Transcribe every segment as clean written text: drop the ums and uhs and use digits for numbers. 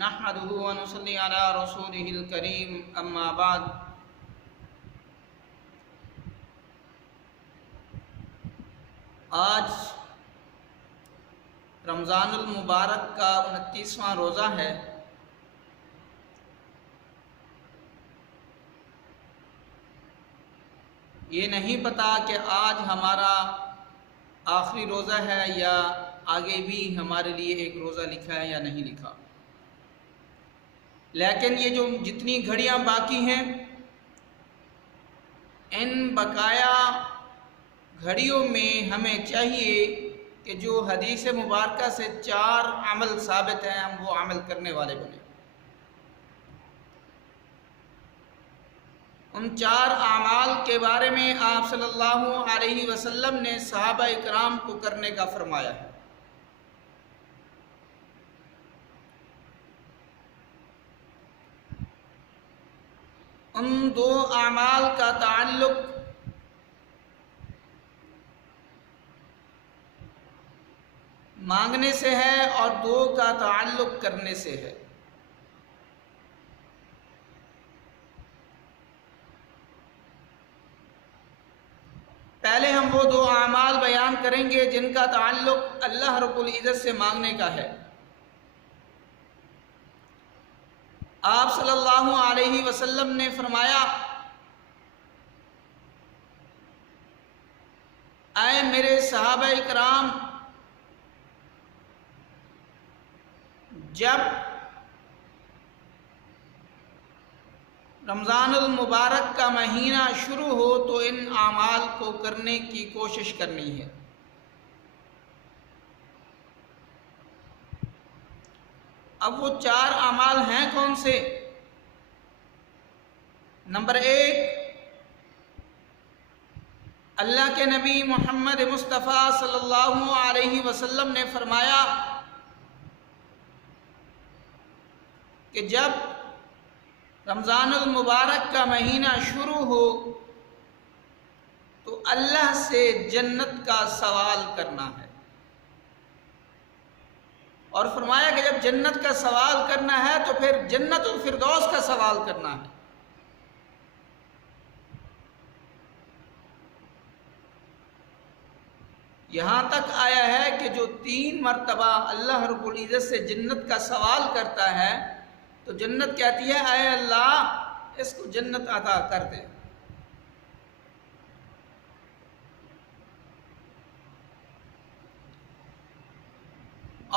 نحمده ونصلي على رسوله الكريم اما بعد آج رمضان المبارک کا 29واں روزہ ہے۔ یہ نہیں پتہ کہ آج ہمارا آخری روزہ ہے یا آگے بھی ہمارے لیے ایک روزہ لکھا ہے یا نہیں لکھا، لیکن یہ جو جتنی گھڑیاں باقی ہیں ان بقایا گھڑیوں میں ہمیں چاہیے کہ جو حدیث مبارکہ سے 4 عمل ثابت ہیں ہم وہ عمل کرنے والے بنیں۔ ان 4 اعمال کے بارے میں آپ صلی اللہ علیہ وسلم نے صحابہ اکرام کو کرنے کا فرمایا ہے۔ ان 2 اعمال کا تعلق مانگنے سے ہے اور 2 کا تعلق کرنے سے ہے۔ پہلے ہم وہ 2 اعمال بیان کریں گے جن کا تعلق اللہ رب العزت سے مانگنے کا ہے۔ آپ صلی اللہ علیہ وسلم نے فرمایا، اے میرے صحابہ اکرام، جب رمضان المبارک کا مہینہ شروع ہو تو ان اعمال کو کرنے کی کوشش کرنی ہے۔ اب وہ 4 اعمال ہیں کون سے؟ نمبر 1، اللہ کے نبی محمد مصطفیٰ صلی اللہ علیہ وسلم نے فرمایا کہ جب رمضان المبارک کا مہینہ شروع ہو تو اللہ سے جنت کا سوال کرنا ہے، اور فرمایا کہ جب جنت کا سوال کرنا ہے تو پھر جنت الفردوس کا سوال کرنا ہے۔ یہاں تک آیا ہے کہ جو 3 مرتبہ اللہ رب العزت سے جنت کا سوال کرتا ہے تو جنت کہتی ہے، اے اللہ اس کو جنت عطا کر دے۔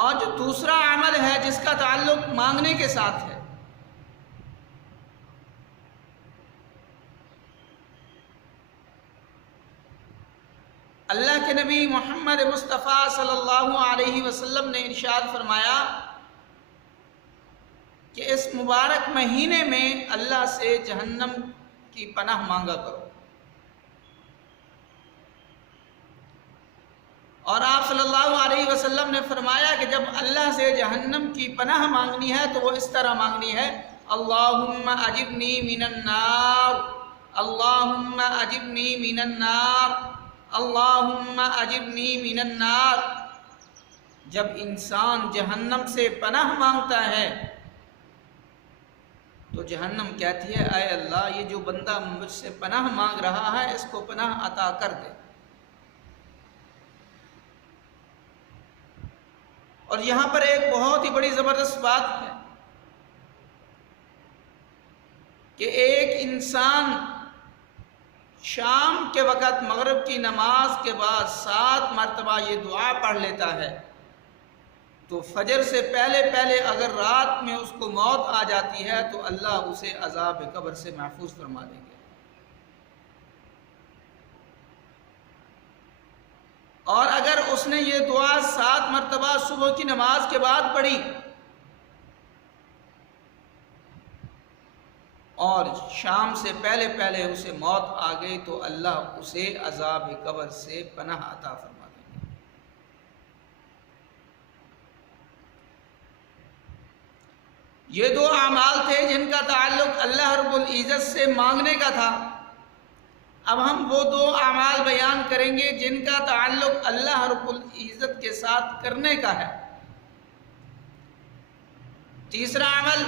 اور جو دوسرا عمل ہے جس کا تعلق مانگنے کے ساتھ ہے، اللہ کے نبی محمد مصطفیٰ صلی اللہ علیہ وسلم نے ارشاد فرمایا کہ اس مبارک مہینے میں اللہ سے جہنم کی پناہ مانگا کرو۔ اور آپ صلی اللہ علیہ وسلم نے فرمایا کہ جب اللہ سے جہنم کی پناہ مانگنی ہے تو وہ اس طرح مانگنی ہے، اللہم اجرنی من النار، اللہم اجرنی من النار، اللہم اجرنی من النار۔ جب انسان جہنم سے پناہ مانگتا ہے تو جہنم کہتی ہے، اے اللہ یہ جو بندہ مجھ سے پناہ مانگ رہا ہے اس کو پناہ عطا کر دے۔ اور یہاں پر ایک بہت ہی بڑی زبردست بات ہے کہ ایک انسان شام کے وقت مغرب کی نماز کے بعد 7 مرتبہ یہ دعا پڑھ لیتا ہے تو فجر سے پہلے اگر رات میں اس کو موت آ جاتی ہے تو اللہ اسے عذاب قبر سے محفوظ فرما دیں گے۔ اور اگر اس نے یہ دعا 7 مرتبہ صبح کی نماز کے بعد پڑھی اور شام سے پہلے اسے موت آ گئی تو اللہ اسے عذاب قبر سے پناہ عطا فرما دیں گے۔ یہ 2 اعمال تھے جن کا تعلق اللہ رب العزت سے مانگنے کا تھا۔ اب ہم وہ 2 اعمال بیان کریں گے جن کا تعلق اللہ رب العزت کے ساتھ کرنے کا ہے۔ تیسرا عمل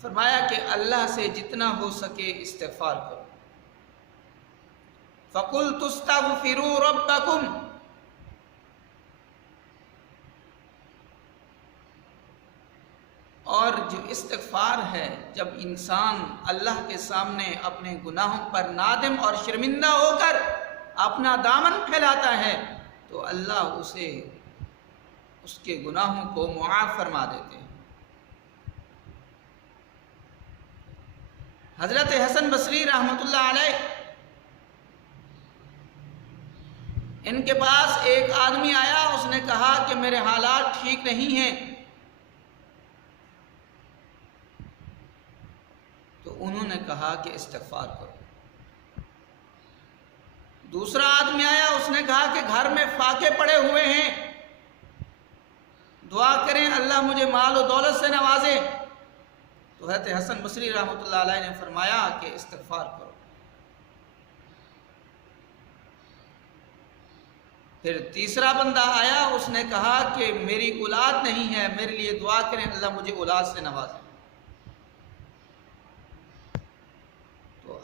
فرمایا کہ اللہ سے جتنا ہو سکے استغفار کرو. فَقُلْتُ اسْتَغْفِرُوا رَبَّكُمْ، اور جو استغفار ہے، جب انسان اللہ کے سامنے اپنے گناہوں پر نادم اور شرمندہ ہو کر اپنا دامن پھیلاتا ہے تو اللہ اسے اس کے گناہوں کو معاف فرما دیتے ہیں. حضرت حسن بصری رحمۃ اللہ علیہ، ان کے پاس ایک آدمی آیا، اس نے کہا کہ میرے حالات ٹھیک نہیں ہیں. تو انہوں نے کہا کہ استغفار کرو. دوسرا آدمی آیا، اس نے کہا کہ گھر میں فاقے پڑے ہوئے ہیں، دعا کریں اللہ مجھے مال و دولت سے نوازے. تو حضرت حسن بصری رحمۃ اللہ علیہ نے فرمایا کہ استغفار کرو. پھر تیسرا بندہ آیا، اس نے کہا کہ میری اولاد نہیں ہے، میرے لیے دعا کریں اللہ مجھے اولاد سے نوازے. تو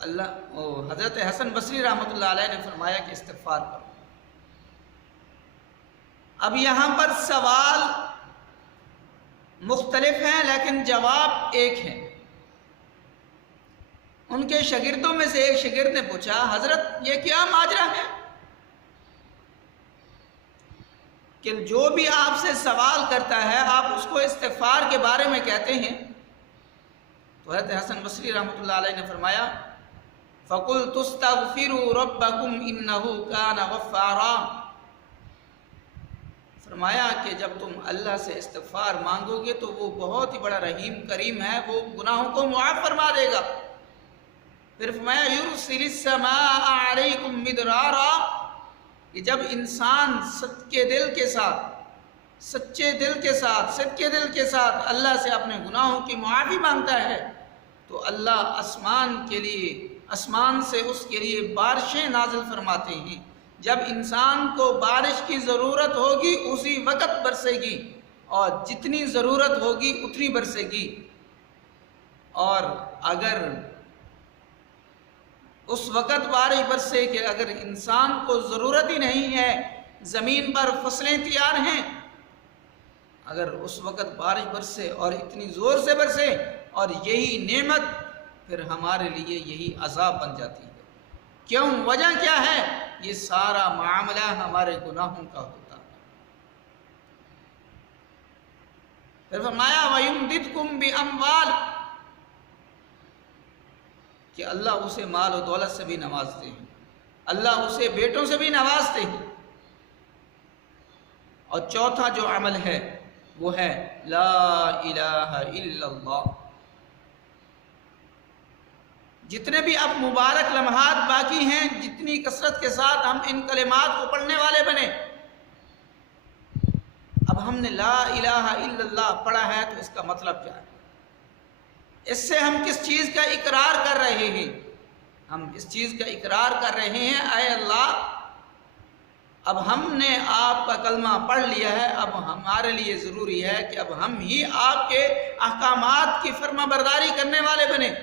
حضرت حسن بصری رحمۃ اللہ علیہ نے فرمایا کہ استغفار کرو. اب یہاں پر سوال مختلف ہیں لیکن جواب ایک ہے. ان کے شاگردوں میں سے ایک شاگرد نے پوچھا، حضرت یہ کیا ماجرا ہے کہ جو بھی آپ سے سوال کرتا ہے آپ اس کو استغفار کے بارے میں کہتے ہیں؟ تو حضرت حسن بصری رحمۃ اللہ علیہ نے فرمایا فَقُلْتُ اسْتَغْفِرُوا رَبَّكُمْ إِنَّهُ كَانَ غَفَّارًا. فرمایا کہ جب تم اللہ سے استغفار مانگو گے تو وہ بہت ہی بڑا رحیم کریم ہے، وہ گناہوں کو معاف فرما دے گا. پھر فرمایا يُرْسِلِ السَّمَاءَ عَلَيْكُمْ مِدْرَارًا، کہ جب انسان سچے دل کے ساتھ اللہ سے اپنے گناہوں کی معافی مانگتا ہے تو اللہ آسمان سے اس کے لیے بارشیں نازل فرماتے ہیں. جب انسان کو بارش کی ضرورت ہوگی اسی وقت برسے گی، اور جتنی ضرورت ہوگی اتنی برسے گی. اور اگر اس وقت بارش برسے کہ اگر انسان کو ضرورت ہی نہیں ہے، زمین پر فصلیں تیار ہیں، اگر اس وقت بارش برسے اور اتنی زور سے برسے اور یہی نعمت، پھر ہمارے لیے یہی عذاب بن جاتی ہے. کیوں؟ وجہ کیا ہے؟ یہ سارا معاملہ ہمارے گناہوں کا ہوتا ہے. پھر فرمایا وَيُمْدِدْكُمْ بِأَمْوَالٍ، کہ اللہ اسے مال و دولت سے بھی نوازتے ہیں، اللہ اسے بیٹوں سے بھی نوازتے ہیں. اور چوتھا جو عمل ہے وہ ہے لا الہ الا اللہ. جتنے بھی اب مبارک لمحات باقی ہیں، جتنی کثرت کے ساتھ ہم ان کلمات کو پڑھنے والے بنے. اب ہم نے لا الہ الا اللہ پڑھا ہے تو اس کا مطلب کیا ہے؟ اس سے ہم کس چیز کا اقرار کر رہے ہیں؟ ہم اس چیز کا اقرار کر رہے ہیں اے اللہ، اب ہم نے آپ کا کلمہ پڑھ لیا ہے، اب ہمارے لیے ضروری ہے کہ اب ہم ہی آپ کے احکامات کی فرما برداری کرنے والے بنے.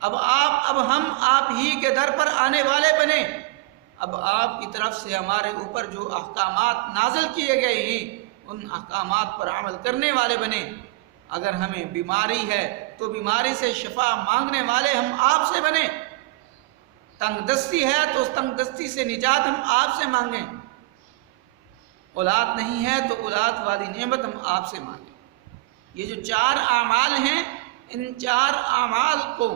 اب ہم آپ ہی کے در پر آنے والے بنے. اب آپ کی طرف سے ہمارے اوپر جو احکامات نازل کیے گئے ہیں ان احکامات پر عمل کرنے والے بنے. اگر ہمیں بیماری ہے تو بیماری سے شفا مانگنے والے ہم آپ سے بنے. تنگ دستی ہے تو اس تنگ دستی سے نجات ہم آپ سے مانگیں. اولاد نہیں ہے تو اولاد والی نعمت ہم آپ سے مانگیں. یہ جو 4 اعمال ہیں، ان 4 اعمال کو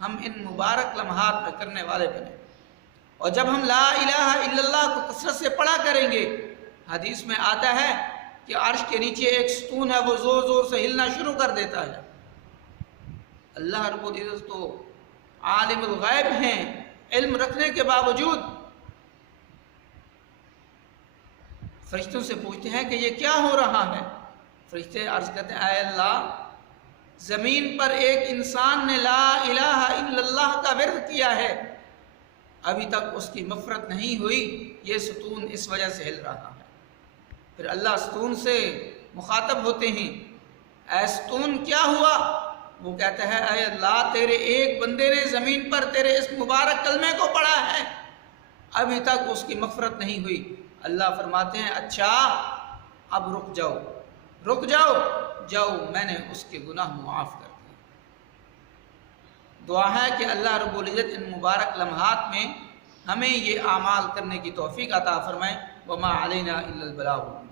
ہم ان مبارک لمحات میں کرنے والے بنے. اور جب ہم لا الہ الا اللہ کو کثرت سے پڑھا کریں گے، حدیث میں آتا ہے کہ عرش کے نیچے ایک ستون ہے، وہ زور زور سے ہلنا شروع کر دیتا ہے. اللہ رب العزت تو عالم الغیب ہیں، علم رکھنے کے باوجود فرشتوں سے پوچھتے ہیں کہ یہ کیا ہو رہا ہے؟ فرشتے عرض کرتے ہیں اے اللہ، زمین پر ایک انسان نے لا الہ الا اللہ کا ورد کیا ہے، ابھی تک اس کی مغفرت نہیں ہوئی، یہ ستون اس وجہ سے ہل رہا ہے. پھر اللہ ستون سے مخاطب ہوتے ہیں، ایستون کیا ہوا؟ وہ کہتا ہے اے اللہ تیرے ایک بندے نے زمین پر تیرے اس مبارک کلمے کو پڑھا ہے، ابھی تک اس کی مغفرت نہیں ہوئی۔ اللہ فرماتے ہیں اچھا اب رک جاؤ، رک جاؤ، جاؤ میں نے اس کے گناہ معاف کر دیے۔ دعا ہے کہ اللہ رب العزت ان مبارک لمحات میں ہمیں یہ اعمال کرنے کی توفیق عطا فرمائے۔ وما علینا الا البلاغ۔